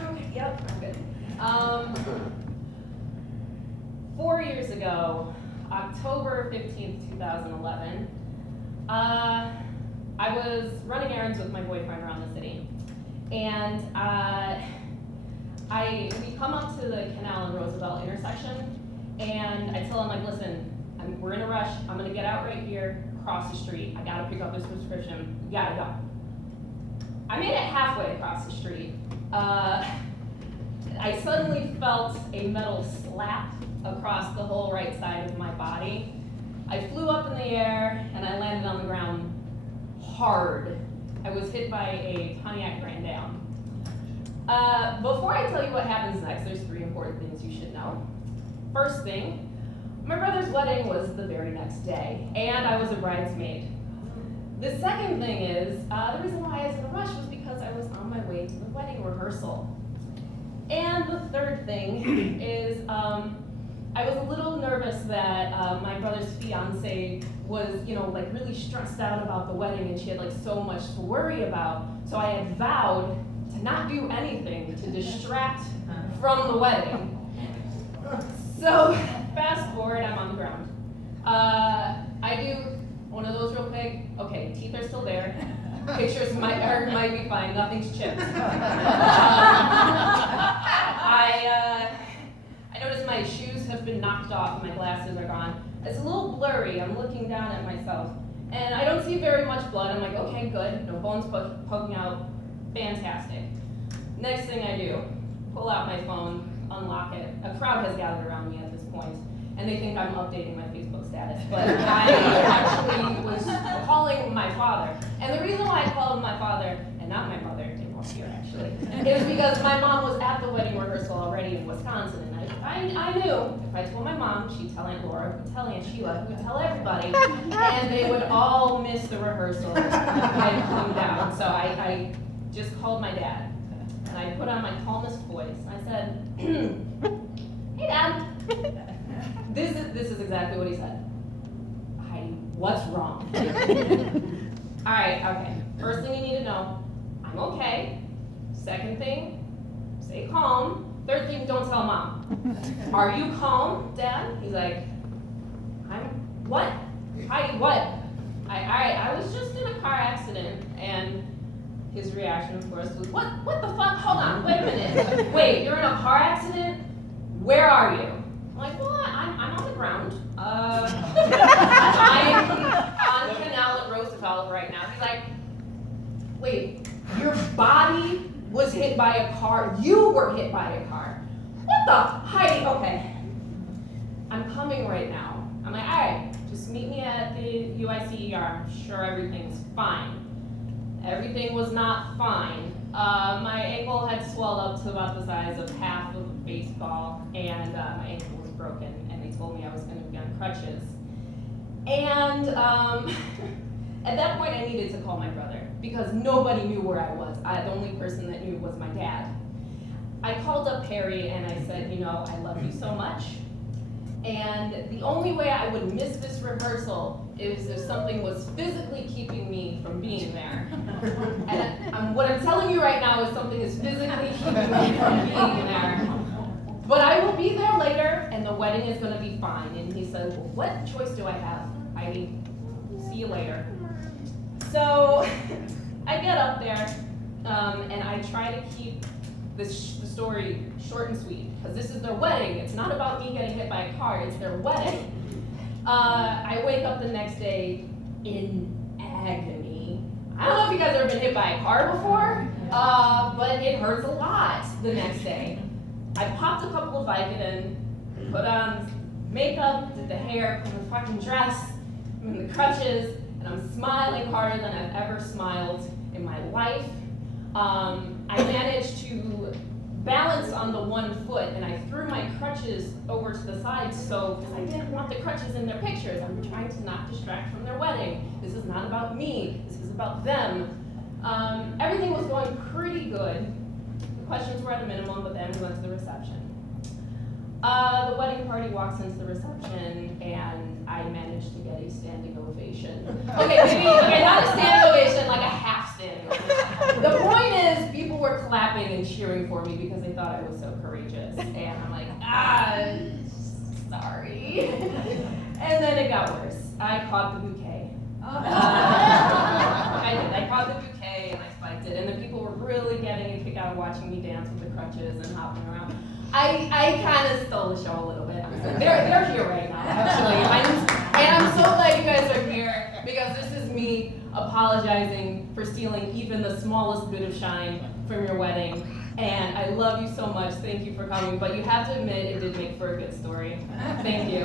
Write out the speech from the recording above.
Okay, yep, I'm good. 4 years ago, October 15th, 2011, I was running errands with my boyfriend around the city. And we come up to the Canal and Roosevelt intersection, and I tell him, like, listen, we're in a rush. I'm gonna get out right here, cross the street. I gotta pick up this prescription. We gotta go. I made it halfway across the street. I suddenly felt a metal slap across the whole right side of my body. I flew up in the air and I landed on the ground hard. I was hit by a Pontiac Grand Am. Before I tell you what happens next, there's 3 important things you should know. First thing, my brother's wedding was the very next day, and I was a bridesmaid. The second thing is, the reason why I was in a rush was because I was on my way to the wedding rehearsal. And the third thing is, I was a little nervous that my brother's fiance was, like really stressed out about the wedding, and she had like so much to worry about. So I had vowed to not do anything to distract from the wedding. So fast forward, I'm on the ground. I do one of those real quick. Okay, teeth are still there. Pictures might be fine. Nothing's chipped. I notice my shoes have been knocked off. My glasses are gone. It's a little blurry. I'm looking down at myself, and I don't see very much blood. I'm like, okay, good. No bones poking out. Fantastic. Next thing I do, pull out my phone, unlock it. A crowd has gathered around me at this point, and they think I'm updating my Facebook status, but I actually was calling my father. And the reason why I called my father, and not my mother, they weren't here actually, is because my mom was at the wedding rehearsal already in Wisconsin, and I knew if I told my mom, she'd tell Aunt Laura, who'd tell Aunt Sheila, who'd tell everybody, and they would all miss the rehearsal if I come down. So I just called my dad, and I put on my calmest voice, and I said, hey Dad. This is exactly what he said. Heidi, what's wrong? All right, okay. First thing you need to know, I'm okay. Second thing, stay calm. Third thing, don't tell Mom. Are you calm, Dad? He's like, what? Heidi, what? I was just in a car accident, and his reaction, of course, was, what the fuck? Hold on, wait a minute. Wait, you're in a car accident? Where are you? I'm like, well, I'm on the ground. I'm on Canal and Roosevelt right now. He's like, wait, your body was hit by a car? You were hit by a car? What the? Heidi, okay. I'm coming right now. I'm like, all right, just meet me at the UICER. I'm sure everything's fine. Everything was not fine. My ankle had swelled up to about the size of half of a baseball, and my ankle was broken, and they told me I was going to be on crutches. And at that point, I needed to call my brother, because nobody knew where I was. The only person that knew was my dad. I called up Perry, and I said, I love you so much, and the only way I would miss this rehearsal is if something was physically keeping me from being there. And what I'm telling you right now is something is physically keeping me from being there. But I will be there later, and the wedding is going to be fine. And he said, well, what choice do I have, Heidi? See you later. So I get up there, and I try to keep the story short and sweet, because this is their wedding. It's not about me getting hit by a car, it's their wedding. I wake up the next day in agony. I don't know if you guys have ever been hit by a car before, but it hurts a lot the next day. I popped a couple of Vicodin, put on makeup, did the hair, put on the fucking dress, I'm in the crutches, and I'm smiling harder than I've ever smiled in my life. I managed to balance on the one foot, and I threw my crutches over to the side, because I didn't want the crutches in their pictures. I'm trying to not distract from their wedding. This is not about me, this is about them. Everything was going pretty good. The questions were at a minimum, but then we went to the reception. The wedding party walks into the reception, and I managed to get a standing ovation. Okay, not a standing ovation. courageous. And I'm like, sorry. And then it got worse. I caught the bouquet. I did. I caught the bouquet and I spiked it. And the people were really getting a kick out of watching me dance with the crutches and hopping around. I kind of stole the show a little bit. They're here right now, actually. And I'm so glad you guys are here because this is me apologizing for stealing even the smallest bit of shine from your wedding. And I love you so much. Thank you for coming. But you have to admit it did make for a good story. Thank you.